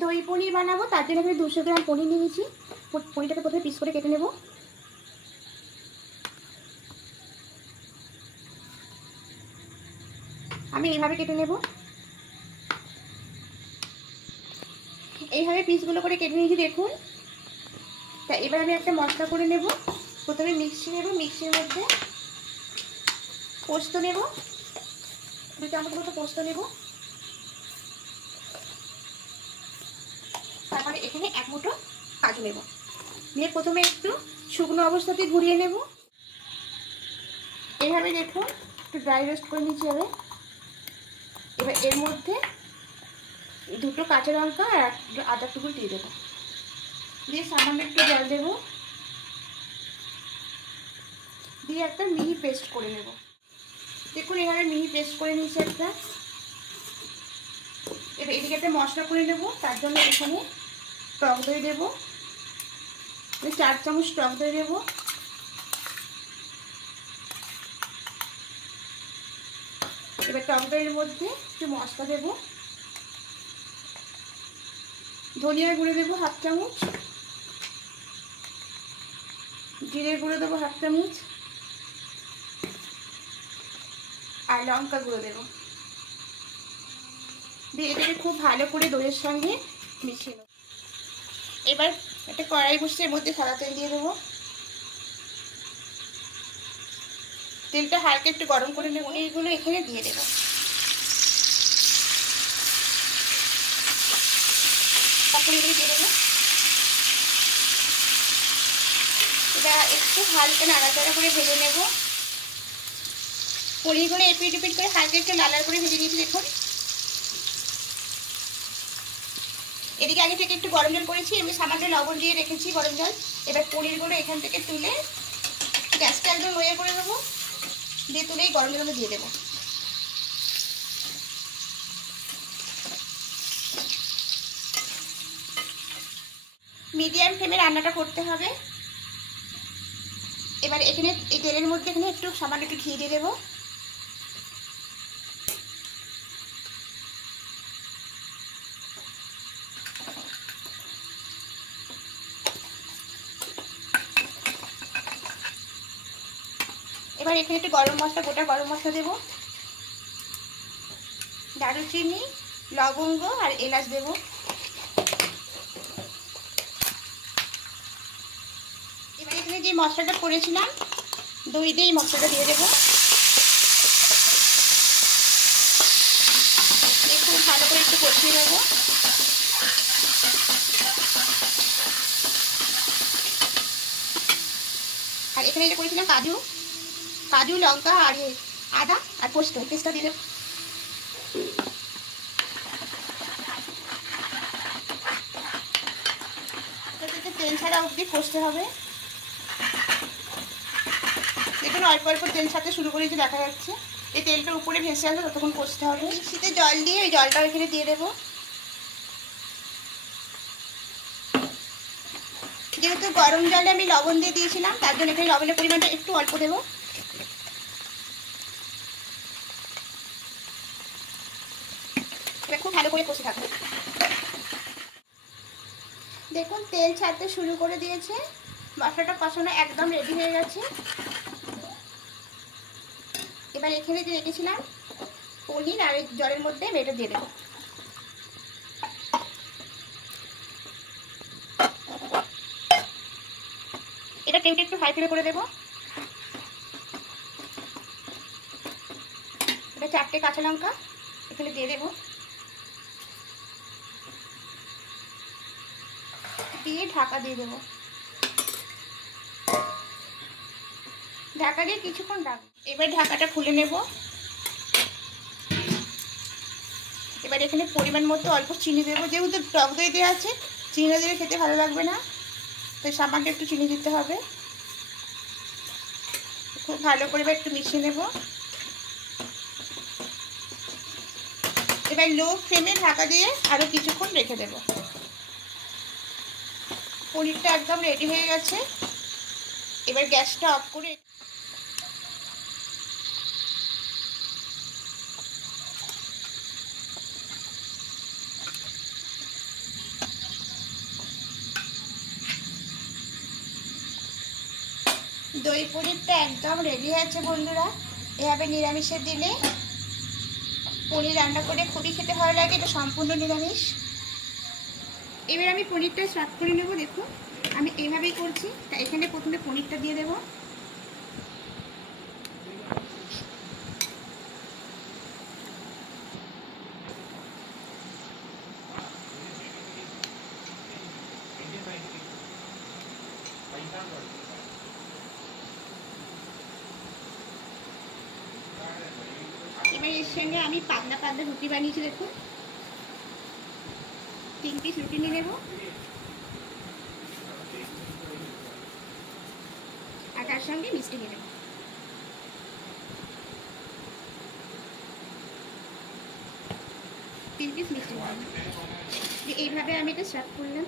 দই পনির বানাবো, তার জন্য আমি 200 গ্রাম পনির নিয়েছি। পনিরটাকে প্রথমে পিস করে কেটে নেব। আমি এইভাবে কেটে নেব। এইভাবে পিসগুলো করে কেটে নিয়েছি দেখুন। তা এবার আমি একটা মশলা করে নেব। প্রথমে মিক্সি নেব, মিক্সির মধ্যে পোস্ত নেব, 2 চামচ মতো পোস্ত নেব। তারপরে এখানে 1 মুঠো কাজু নেব। নিয়ে প্রথমে একটু শুকনো অবস্থাতে ঘুরিয়ে নেব। এইভাবে দেখুন একটু ড্রাই রোস্ট করে নিচ্ছি হবে। এবার এর মধ্যে 2টো কাঁচা লঙ্কা আর আদা টুকরো দিয়ে দেবো। দিয়ে সামান্য একটু জল দেবো, দিয়ে একটা মিহি পেস্ট করে নেব। দেখুন এখানে মিহি পেস্ট করে নিচ্ছি একটা। এবার এদিকে একটা মশলা করে নেব। তার জন্য এখানে টক দই দেবো, 4 চামচ টক দই দেবো। এবার টক দইয়ের মধ্যে একটু মশলা দেবো। ধনিয়া গুঁড়ো দেবো 1/2 চামচ, জিরে গুঁড়ো দেবো 1/2 চামচ, আর লঙ্কা গুঁড়ো দেবো। দিয়ে এটাকে খুব ভালো করে দইয়ের সঙ্গে মিশিয়ে নেব। এবার একটা কড়াই বসিয়ে এর মধ্যে সাদা তেল দিয়ে দেবো। তেলটা হালকা একটু গরম করে নেব। পনিরগুলো এখানে দিয়ে দেবো। পনিরগুলো দিয়ে দেবো। এটা একটু হালকা নাড়াচাড়া করে ভেজে নেব। পনিরগুলো এপিট এপিট করে হালকা একটু লাল লাল করে ভেজে নিয়েছি দেখুন। এদিকে আগে থেকে একটু গরম জল করেছি, আমি সামান্য লবণ দিয়ে রেখেছি গরম জল। এবার পনিরগুলো এখান থেকে তুলে গ্যাসটা একদম লোয়ে করে দেবো। দিয়ে তুলেই গরম জলে দিয়ে দেবো। মিডিয়াম ফ্লেমে রান্নাটা করতে হবে। এবার এখানে এই তেলের মধ্যে এখানে একটু সামান্য একটু ঘি দিয়ে দেবো। এবার এখানে একটু গরম মশলা, গোটা গরম মশলা দেবো, দারুচিনি, লবঙ্গ আর এলাচ দেবো। এবার এখানে যে মশলাটা করেছিলাম দই দিয়ে এই মশলাটা দিয়ে দেবো। খুব ভালো করে একটু কষিয়ে নেবো। আর এখানে যেটা করেছিলাম কাজু লঙ্কা আর আদা আর পোস্ত, পেস্টটা দিয়ে দেবো। তেল ছাড়া অবধি কষতে হবে। দেখুন অল্প অল্প তেল ছাড়তে শুরু করেছে, দেখা যাচ্ছে। এই তেলটা উপরে ভেসে আসবে, ততক্ষণ কষতে হবে। মিক্সিতে জল দিয়ে ওই জলটা এখানে দিয়ে দেবো। যেহেতু গরম জলে আমি লবণ দিয়ে দিয়েছিলাম, তার জন্য এখানে লবণের পরিমাণটা একটু অল্প দেবো। খুব ভালো করে কষে থাকবে। দেখুন তেল ছাড়তে শুরু করে দিয়েছে, মশলাটা কষানো একদম রেডি হয়ে গেছে। এবার এখানে যে রেখেছিলাম পনির আর জলের মধ্যে এটা দিয়ে দেবো। এটা টেম্পে একটু হাই ফ্লেমে করে দেবো। এটা 4টে কাঁচা লঙ্কা এখানে দিয়ে দেবো। দিয়ে ঢাকা দিয়ে দেবো। ঢাকা দিয়ে কিছুক্ষণ রাখবো। এবার ঢাকাটা খুলে নেব। এবার এখানে পরিমাণ মতো অল্প চিনি দেবো। যেহেতু টক দই দেওয়া আছে, চিনি দিলে খেতে ভালো লাগবে না, তাই সামান্য একটু চিনি দিতে হবে। খুব ভালো করে একটু মিশিয়ে নেব। এবার লো ফ্লেমে ঢাকা দিয়ে আরও কিছুক্ষণ রেখে দেব। পনিরটা একদম রেডি হয়ে গেছে। এবার গ্যাসটা অফ করে দই পনিরটা একদম রেডি হয়েছে বন্ধুরা। এভাবে নিরামিষে দিলে পনির রান্না করে খুবই খেতে ভালো লাগে, এটা সম্পূর্ণ নিরামিষ। এবার আমি পনিরটা সার্ভ করে নেব। দেখুন আমি এইভাবেই করছি। তা এখানে প্রথমে পনিরটা দিয়ে দেবো। এবার এর সঙ্গে আমি পাতলা পাতলা রুটি বানিয়েছি। দেখুন 3 পিস রুটি নিয়ে নেব আর তার সঙ্গে মিষ্টি নিয়ে নেব। এইভাবে আমি এটা সার্ভ করলাম।